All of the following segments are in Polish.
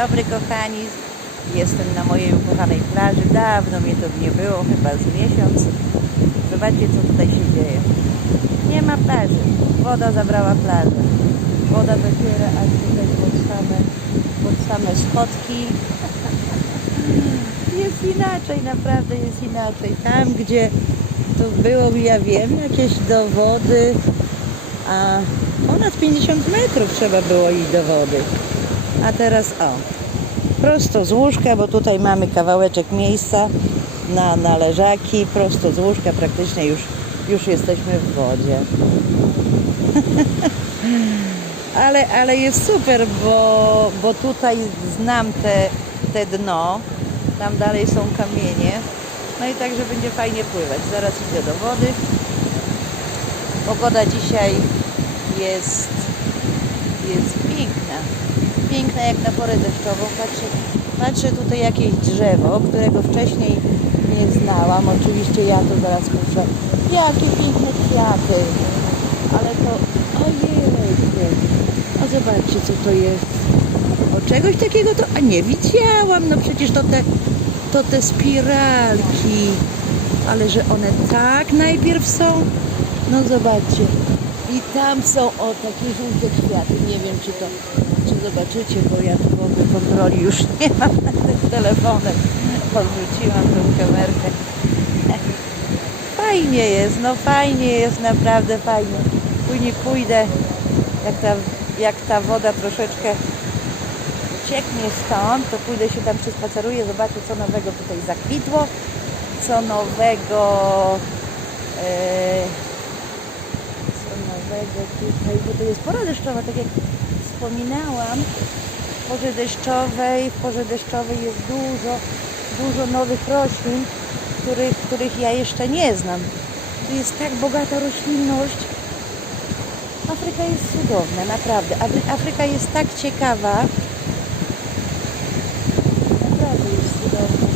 dobry kochani. Jestem na mojej ukochanej plaży. Dawno mnie to nie było, chyba z miesiąc. Zobaczcie co tutaj się dzieje. Nie ma plaży. Woda zabrała plażę. Woda dociera aż tutaj pod same, pod same schodki. Jest inaczej, naprawdę jest inaczej. Tam gdzie to było, ja wiem, jakieś dowody, a ponad 50 metrów trzeba było iść do wody. A teraz o, prosto z łóżka, bo tutaj mamy kawałeczek miejsca na, na leżaki, prosto z łóżka praktycznie już, już jesteśmy w wodzie. ale, ale jest super, bo, bo tutaj znam te, te dno, tam dalej są kamienie, no i także będzie fajnie pływać. Zaraz idę do wody. Pogoda dzisiaj jest, jest piękna. Piękna jak na porę deszczową. Patrzę, patrzę tutaj jakieś drzewo, którego wcześniej nie znałam. Oczywiście ja to zaraz muszę. Jakie piękne kwiaty. Ale to... Ojej. A zobaczcie co to jest. O czegoś takiego to... A nie widziałam. No przecież to te, to te spiralki. Ale że one tak najpierw są. No zobaczcie. I tam są o takie żółte kwiaty. Nie wiem czy to, czy zobaczycie, bo ja tu ogóle kontroli już nie mam na tym telefonem. Odwróciłam tą kamerkę. Fajnie jest, no fajnie jest, naprawdę fajnie. Później pójdę, jak ta, jak ta woda troszeczkę ucieknie stąd, to pójdę się tam przespaceruję, zobaczę co nowego tutaj zakwitło, co nowego e, nowego tutaj, bo to jest pora deszczowa, tak jak wspominałam, w porze deszczowej, w porze deszczowej jest dużo, dużo nowych roślin, których, których ja jeszcze nie znam. Tu jest tak bogata roślinność. Afryka jest cudowna, naprawdę. Afry- Afryka jest tak ciekawa. Naprawdę jest cudowna.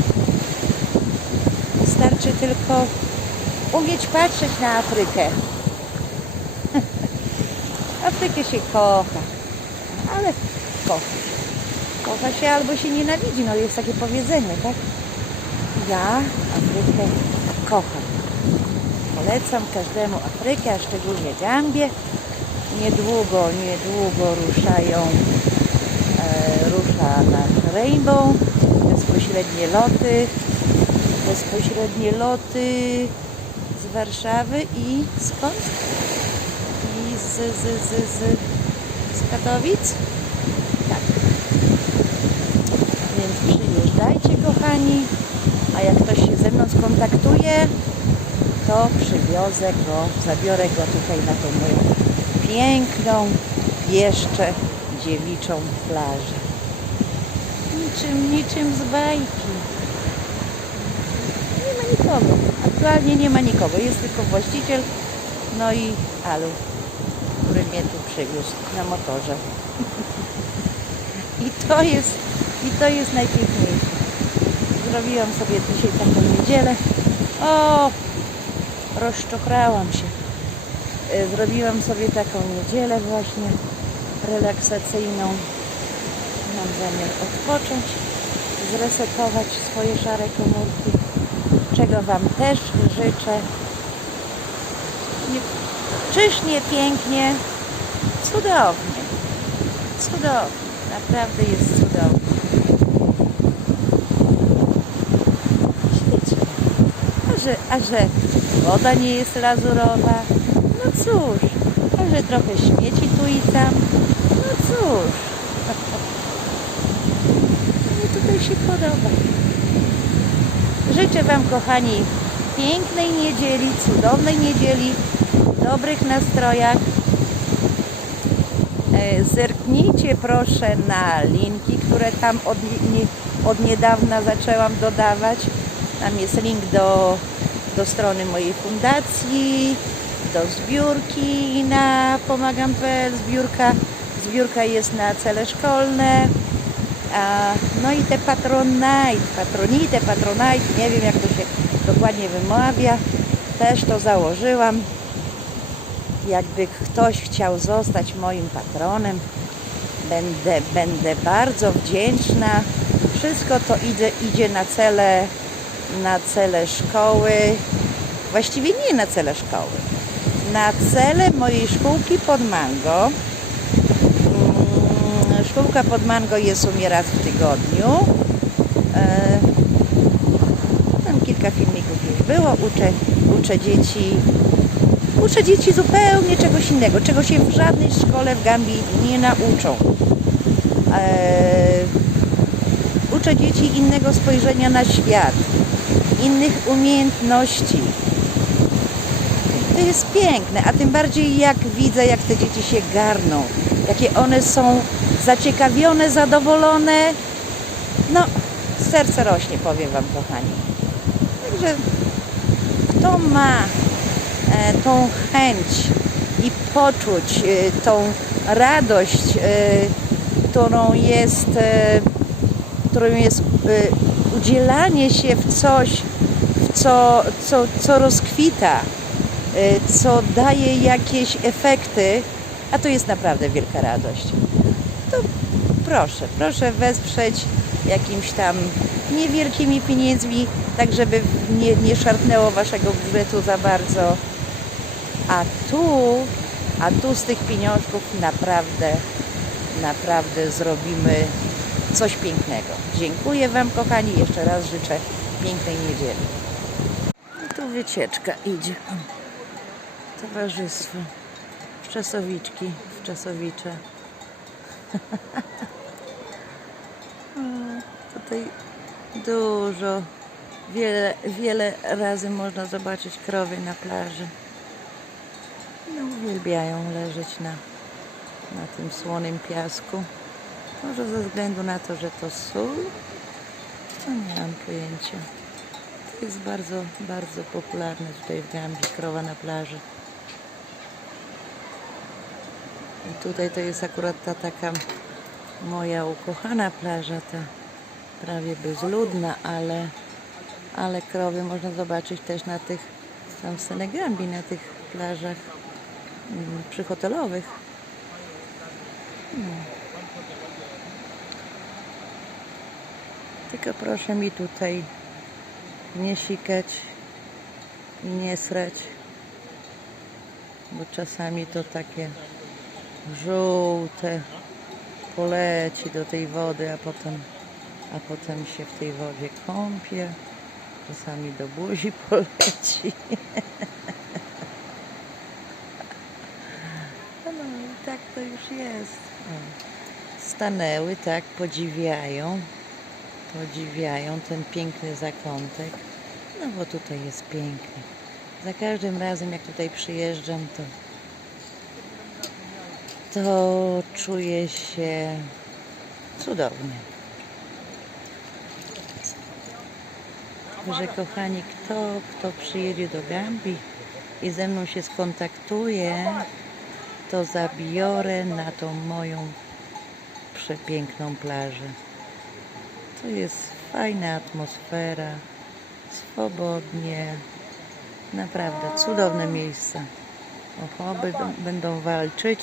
Wystarczy tylko umieć patrzeć na Afrykę. Afrykę się kocha, ale kocha. Kocha się albo się nienawidzi, no jest takie powiedzenie, tak? Ja Afrykę kocham. Polecam każdemu Afrykę, a szczególnie Gambię. Niedługo, niedługo ruszają, e, rusza nasz Rainbow, bezpośrednie loty, bezpośrednie loty z Warszawy i skąd? Z, z, z, z, z Katowic? Tak. Więc przyjeżdżajcie kochani, a jak ktoś się ze mną skontaktuje, to przywiozę go, zabiorę go tutaj na tą moją piękną, jeszcze dziewiczą plażę. Niczym, niczym z bajki. Nie ma nikogo. Aktualnie nie ma nikogo. Jest tylko właściciel, no i Alu, który mnie tu przywiózł na motorze. I to jest, i to jest najpiękniejsze. Zrobiłam sobie dzisiaj taką niedzielę. O, rozczochrałam się. E, Zrobiłam sobie taką niedzielę właśnie relaksacyjną. Mam zamiar odpocząć, zresetować swoje szare komórki, czego Wam też życzę. Nie, czyż nie pięknie? Cudownie. Cudownie. Naprawdę jest cudownie. Ślicznie. A że, a że woda nie jest lazurowa, no cóż, a że trochę śmieci tu i tam, no cóż. Mnie tutaj się podoba. Życzę Wam, kochani, pięknej niedzieli, cudownej niedzieli, dobrych nastrojach. E, Zerknijcie proszę na linki, które tam od, nie, od niedawna zaczęłam dodawać. Tam jest link do, do strony mojej fundacji, do zbiórki na pomagam.pl. Zbiórka, zbiórka jest na cele szkolne. A, no i te patronite, patronite, patronite, nie wiem jak to się dokładnie wymawia. Też to założyłam jakby ktoś chciał zostać moim patronem, Będę, będę bardzo wdzięczna. Wszystko to idzie, idzie na cele, na cele szkoły. Właściwie nie na cele szkoły. Na cele mojej szkółki pod Mango. Mm, Szkółka pod Mango jest u mnie raz w tygodniu. E, Tam kilka filmików już było. Uczę, uczę dzieci. Uczę dzieci zupełnie czegoś innego, czego się w żadnej szkole w Gambii nie nauczą. E, uczę dzieci innego spojrzenia na świat, innych umiejętności. To jest piękne, a tym bardziej jak widzę, jak te dzieci się garną, jakie one są zaciekawione, zadowolone. No, serce rośnie, powiem Wam, kochani. Także kto ma tą chęć i poczuć e, tą radość, e, którą jest, e, którą jest e, udzielanie się w coś, w co, co, co rozkwita, e, co daje jakieś efekty, a to jest naprawdę wielka radość. To proszę, proszę wesprzeć jakimś tam niewielkimi pieniędzmi, tak żeby nie, nie szarpnęło waszego budżetu za bardzo. A tu, a tu z tych pieniążków naprawdę, naprawdę zrobimy coś pięknego. Dziękuję Wam, kochani. Jeszcze raz życzę pięknej niedzieli. I tu wycieczka idzie. Towarzystwo. W Czasowiczki, w Czasowicze. O, Tutaj dużo, wiele, wiele razy można zobaczyć krowy na plaży. No, uwielbiają leżeć na, na tym słonym piasku. Może ze względu na to, że to sól? To nie mam pojęcia. To jest bardzo, bardzo popularne tutaj w Gambii, krowa na plaży. I tutaj to jest akurat ta taka moja ukochana plaża, ta prawie bezludna, ale, ale krowy można zobaczyć też na tych, tam w Senegambii, na tych plażach przyhotelowych. Hmm. Tylko proszę mi tutaj nie sikać i nie srać, bo czasami to takie żółte poleci do tej wody, a potem, a potem się w tej wodzie kąpie. Czasami do buzi poleci. No i tak to już jest. Stanęły, tak, podziwiają. Podziwiają ten piękny zakątek. No bo tutaj jest pięknie. Za każdym razem, jak tutaj przyjeżdżam, to to czuję się cudownie. Że kochani, kto, kto przyjedzie do Gambii i ze mną się skontaktuje, to zabiorę na tą moją przepiękną plażę. To jest fajna atmosfera, swobodnie, naprawdę cudowne miejsce. Oho, będą, będą walczyć.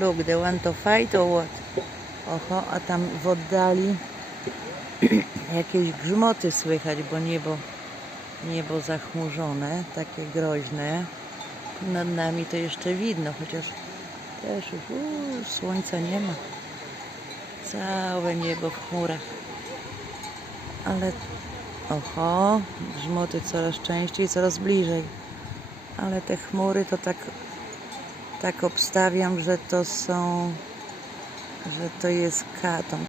Look, they want to fight or what? Oho, a tam w oddali jakieś grzmoty słychać, bo niebo, niebo zachmurzone, takie groźne. Nad nami to jeszcze widno, chociaż też już uu, słońca nie ma. Całe niebo w chmurach. Ale oho, grzmoty coraz częściej, coraz bliżej. Ale te chmury to tak tak obstawiam, że to są, że to jest katon.